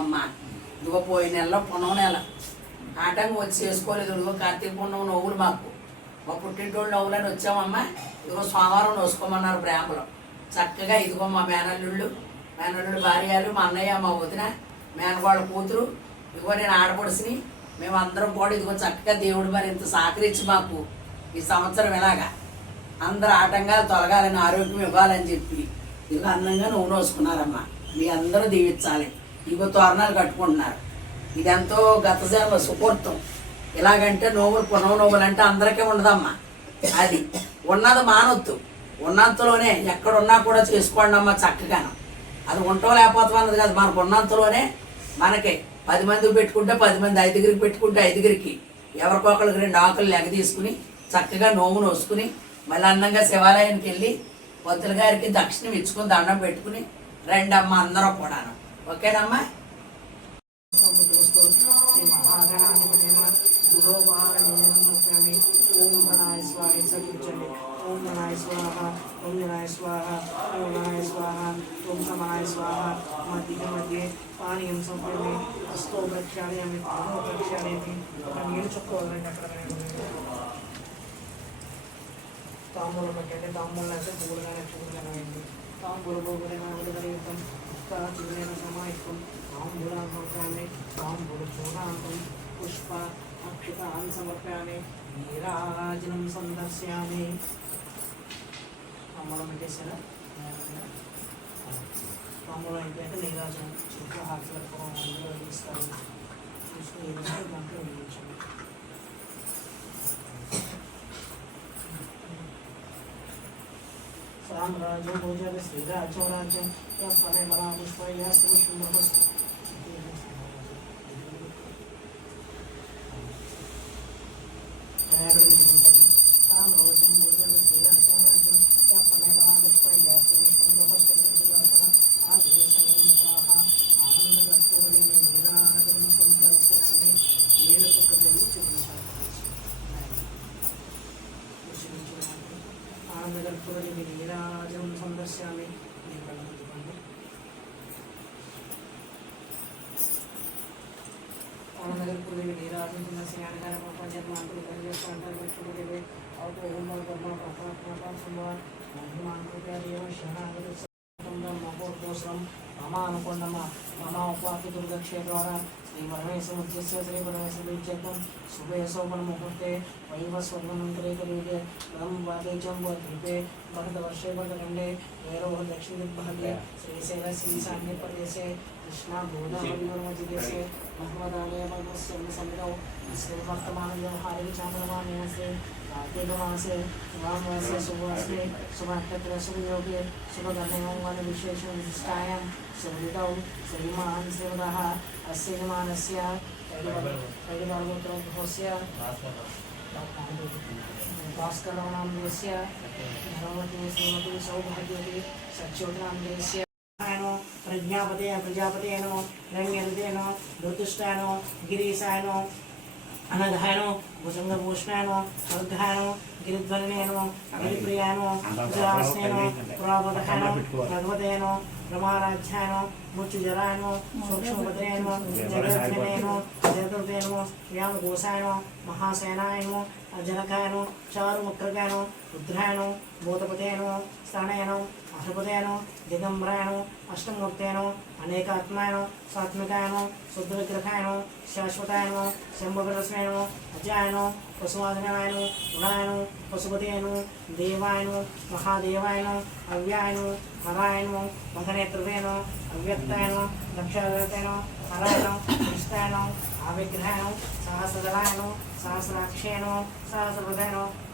అమ్మ. ఇదిగో పోయిన నెలలో పునం నెల. ఆటంకం వచ్చి చేసుకోలేదు. ఇదిగో కార్తీక పుణ్యం నవ్వులు మాకు. మా పుట్టింటోళ్ళు నవ్వులని వచ్చామమ్మా. ఇదిగో సోమవారం నోసుకోమన్నారు బ్రాహ్మలో చక్కగా ఇదిగో మా మేనల్లుళ్ళు మేనల్లుళ్ళు భార్యలు మా అన్నయ్య మా వదిన మేనవాళ్ళ కూతురు. ఇదిగో నేను ఆడపడుసుని మేము అందరం కూడా ఇదిగో చక్కగా దేవుడు మరి ఇంత సహకరించి మాకు ఈ సంవత్సరం ఎలాగా? అందరు ఆటంకాలు తొలగాలని ఆరోగ్యం ఇవ్వాలని చెప్పి ఇదిగో అందంగా నువ్వు నోసుకున్నారమ్మా. మీ అందరూ దీవించాలి. ఇగో తోరణాలు కట్టుకుంటున్నారు. ఇదెంతో గత జన్మ సుకూర్తం. ఇలాగంటే నోవులు పునవ నోవులు అంటే అందరికీ ఉండదమ్మా. అది ఉన్నది మానొద్దు. ఉన్నంతలోనే ఎక్కడున్నా కూడా చేసుకోండి అమ్మా చక్కగాను. అది ఉంటాం లేకపోతాం అన్నది కాదు. మనకు ఉన్నంతలోనే మనకి పది మందికి పెట్టుకుంటే పది మంది ఐదుగురికి పెట్టుకుంటే ఐదుగురికి. ఎవరికొకరికి రెండు ఆకులు లెగ తీసుకుని చక్కగా నోము నోసుకుని మళ్ళీ అందంగా శివాలయానికి వెళ్ళి పొద్దుల గారికి దక్షిణం ఇచ్చుకుని దండం పెట్టుకుని రెండమ్మ అందరం అందరూ కూడాను. ఓకేనమ్మా శ్రీ మహాగణాధిపతేన ఓం గణాయ స్వాహ సకించండి ఓం స్వాహ ఓం స్వాహ ఓం స్వాహ ఓం సమాయ స్వాహ మధ్య మధ్య పానీయం సంపేమి హస్తో ప్రక్షాళయామి పాదో ప్రక్షాళయామి ఒక నీళ్ళు అక్కడ తాంబూలం పెట్టండి తాంబూలం అంటే పూలుగానే పూలుగానే వేయండి తాంబూల భోగులైన ఉదగలిగితం చిన్న సమాహితం పుష్ప అక్షితాన్ని సమర్పయామి నీరాజనం సందర్శయామి తాంబూలం పెట్టేసారా తాంబూలం అయిపోయాక నీరాజనం చుట్టూ హాస్పిటల్ ఇస్తారు చూసుకుని దాంట్లో వేయించండి राम राजो भोजन श्री राजो राजो तस्मे मरामुष्पयास्तुष्म नमस्तु Thank you. ఆనందకర్పూరదేవి నీరాజం సందర్శయామి గారి ప్రపంచమాంతులు కలిగేస్తాంటారు లక్ష్మీదేవి అవతోహంలో బ్రహ్మ ప్రపంచ సుమార్ మహిమాన్ కృపయాదేవ శరణాగతి మహోద్ఘోషం మమ ఉపాధి దుర్గక్షేత్ర శ్రీ పరమేశ్వరుద్యస్య శ్రీ పరమేశ్వరుద్యత్వం శుభే శోభన ముహూర్తే వైవ స్వర్గమంత్రేకరీతే లం వాదేజం ద్వీపే భరతవర్షే భరతఖండే వేరో దక్షిణదిగ్భాగే శ్రీశైల శ్రీశాన్య ప్రదేశే కృష్ణా గోదావరి మహ్మదాలయ సమితౌ దేవవాసే వామవాసే శుభవాసే శుభాక్షత్ర శుభయోగే శుభగణయోగన విశేష విశిష్టాయాం శుభృతౌ శ్రీమాన్ శివదః అశ్రీమానస్య పరివర్గోత్రోభోస్య భాస్కరనామేస్య భగవతి శ్రీమతి సౌభాగ్యవతి సచ్యోగనామేస్య ప్రజ్ఞాపతే ప్రజాపతేనో రంగంతేనో జ్యోతిష్టానో గిరీశాయనో అనఘాయనో భుజంగభూషణాయనో స్వర్గాయనో గిరిధ్వనేనో గిరిప్రియానో విజయాస్నేనో పురాపదహాయనో భగవతేనో రమారాధ్యాయనో మృత్యుజరాయనో సూక్ష్మపత్రేనో జగద్వినేనో జగదుర్దేనో వ్యామఘోషాయనో మహాసేనాయనో జనకాయనో చారుముక్రగాయనో రుద్రాయణం భూతపతేనో స్థానయనం అర్హపతేనో దిగంబరాయణం అష్టమూర్తేనో అనేకాత్మాయనో సాత్మికాయనో శుద్ధవిగ్రహాయనో శాశ్వతాయనం శంభవిరస్మేనో అజాయనం పశువాదనాయనో గుణాయనం పశుపతేనో దేవాయనం మహాదేవాయనం అవ్యాయనం హరాయనో మహనేత్రవేనో అవ్యక్తాయనం దక్షాదేవతేనో హరాయనో కృష్ణాయనం ఆవిగ్రహాయనం సహస్రదళాయనో సహస్రాక్షేణో సహస్రప్రదాయనో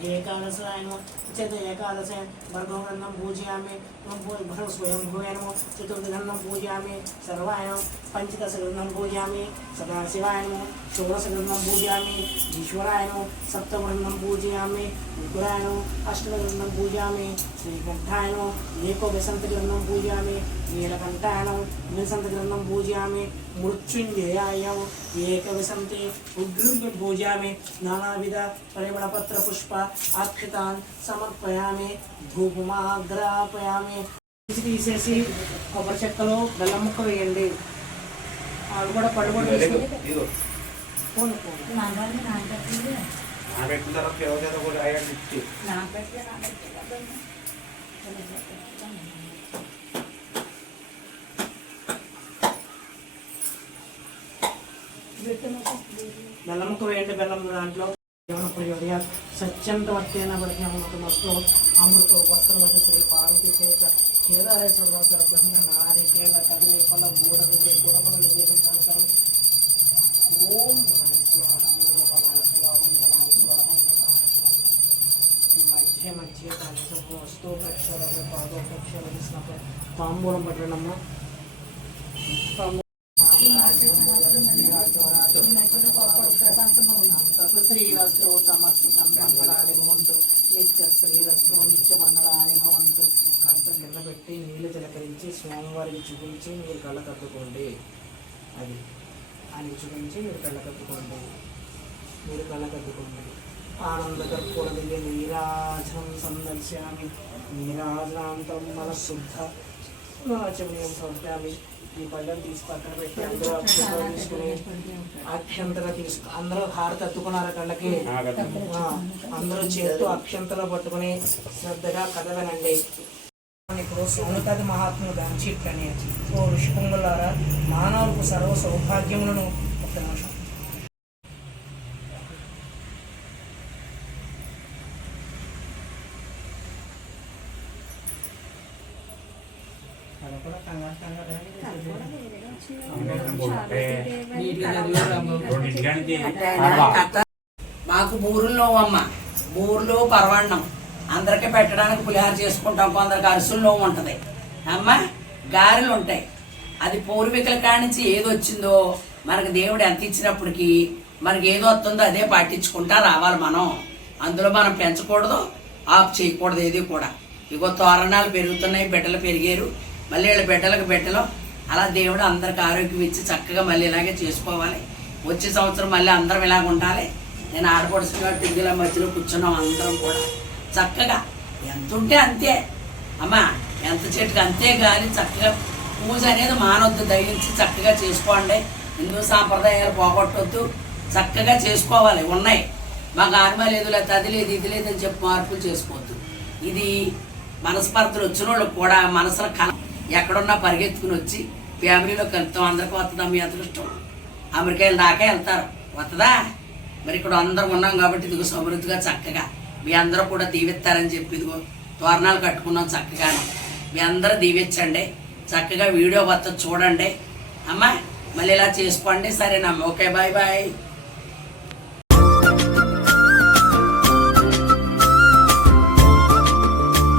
పూజయామి ఏకాదశాయనం ఏకాదశాయనము చేత ఏకాదశ భర్గవగంధం పూజయామి భర్గ స్వయం భూయనము చతుర్థగంధం పూజయామి సర్వాయనం పంచదశ గ్రంథం పూజయామి సదాశివాయనము షోడశ గ్రంథం పూజయామి ఈశ్వరాయనము సప్తగ్రంథం పూజయామి ఉగ్రాయనం అష్టమ గ్రంథం పూజయామి శ్రీకంఠాయనం ఏకో వసంత గ్రంథం పూజయామి నీలకంఠాయనం విసంత గ్రంథం పూజయామి మృత్యుంజయాయం ఏక వసంతే ఉగ్రం పూజయామి నానావిధ పరిమళపత్ర పుష్ప అక్షతాన్ సమర్పయామి ధూపమాగ్రాపయామి తీసి తీసేసి కొబ్బరి చెక్కలో బెల్లం ముక్క వేయండి. అవి కూడా నానబెట్టిన తర్వాత ఎవరి వేయండి బెల్లం దాంట్లో జీవన సత్యంత వర్తేన పడితే అమృతమస్తు అమృత వస్త్రవత శ్రీ పార్వతి చేత కేదారేశ్వర నారి నారికేల కదిలే ఫల గూడ విజయ గుడపల విజయం చేస్తాం ఓం ఈ మధ్య మధ్య కలిసి వస్తూ ప్రక్షాళన పాదో ప్రక్షాళన స్నాప తాంబూలం పట్టడమ్మా తాంబూలం శ్రీరస్తు సమస్త సన్మంగళాని భవంతు నిత్య శ్రీరస్తు నిత్య మంగళాని భవంతు కాస్త నిలబెట్టి పెట్టి నీళ్ళు తిలకరించి స్వామివారికి చూపించి మీరు కళ్ళకద్దుకోండి అది. అని చూపించి మీరు కళ్ళకద్దుకోండి మీరు కళ్ళ కట్టుకోండి కర్పూర దివ్య నీరాజనం సందర్శయామి. మన మనశుద్ధ నాచమనీయం సమర్పయామి ఈ పళ్ళని తీసి పక్కన పెట్టి అందరూ అక్షంతలు తీసుకుని అక్షంతలు తీసుకు అందరూ హారతి అత్తుకున్నారు కళ్ళకి అందరూ చేతితో అక్షంతలు పట్టుకుని శ్రద్ధగా కథ వినండి ఇప్పుడు సోమపతి మహాత్ములు దాని అని ఓ ఋషికుంగులారా మానవులకు సర్వ సౌభాగ్యములను ఒక్క మాకు బూరుల్లో అమ్మ. బూరులో పరవాన్నం. అందరికీ పెట్టడానికి పులిహార చేసుకుంటాం. కొందరికి అరుసుల్లో ఉంటుంది. అమ్మ గారెలు ఉంటాయి. అది పూర్వీకుల కాడి నుంచి ఏది వచ్చిందో మనకు దేవుడు ఎంత ఇచ్చినప్పటికీ మనకి ఏది వస్తుందో అదే పాటించుకుంటా రావాలి మనం. అందులో మనం పెంచకూడదు ఆఫ్ చేయకూడదు ఏది కూడా. ఇగో తోరణాలు పెరుగుతున్నాయి బిడ్డలు పెరిగారు. మళ్ళీ వీళ్ళ బిడ్డలకు బిడ్డలు. అలా దేవుడు అందరికి ఆరోగ్యం ఇచ్చి చక్కగా మళ్ళీ ఇలాగే చేసుకోవాలి. వచ్చే సంవత్సరం మళ్ళీ అందరం ఇలాగ ఉండాలి. నేను ఆడపడుచుగా టింగిల మధ్యలో కూర్చున్నాం అందరం కూడా. చక్కగా. ఎంత ఉంటే అంతే. అమ్మా ఎంత చెట్టుకి అంతే కానీ చక్కగా పూజ అనేది మానవద్దు దయించి చక్కగా చేసుకోండి. హిందూ సాంప్రదాయాలు పోగొట్టొద్దు. చక్కగా చేసుకోవాలి. ఉన్నాయి. మాకు ఆర్మా లేదు లేకపోతే అది లేదు ఇది లేదని అని చెప్పి మార్పులు చేసుకోవద్దు. ఇది మనస్పర్ధలు వచ్చిన వాళ్ళకి కూడా మనసులో కల ఎక్కడున్నా పరిగెత్తుకుని వచ్చి ఫ్యామిలీలో కలుపుతాం అందరికి వస్తుందా మీ అదృష్టం? అమెరికా దాకా వెళ్తారు. వస్తుందా మరి ఇక్కడ అందరం ఉన్నాం కాబట్టి ఇదిగో సమృద్ధిగా చక్కగా. మీ అందరూ కూడా దీవిస్తారని చెప్పి ఇదిగో తోరణాలు కట్టుకున్నాం చక్కగాను. మీ అందరూ దీవించండి. చక్కగా వీడియో వస్తుంది చూడండి. అమ్మా మళ్ళీ ఇలా చేసుకోండి. సరేనమ్మా. Okay bye bye.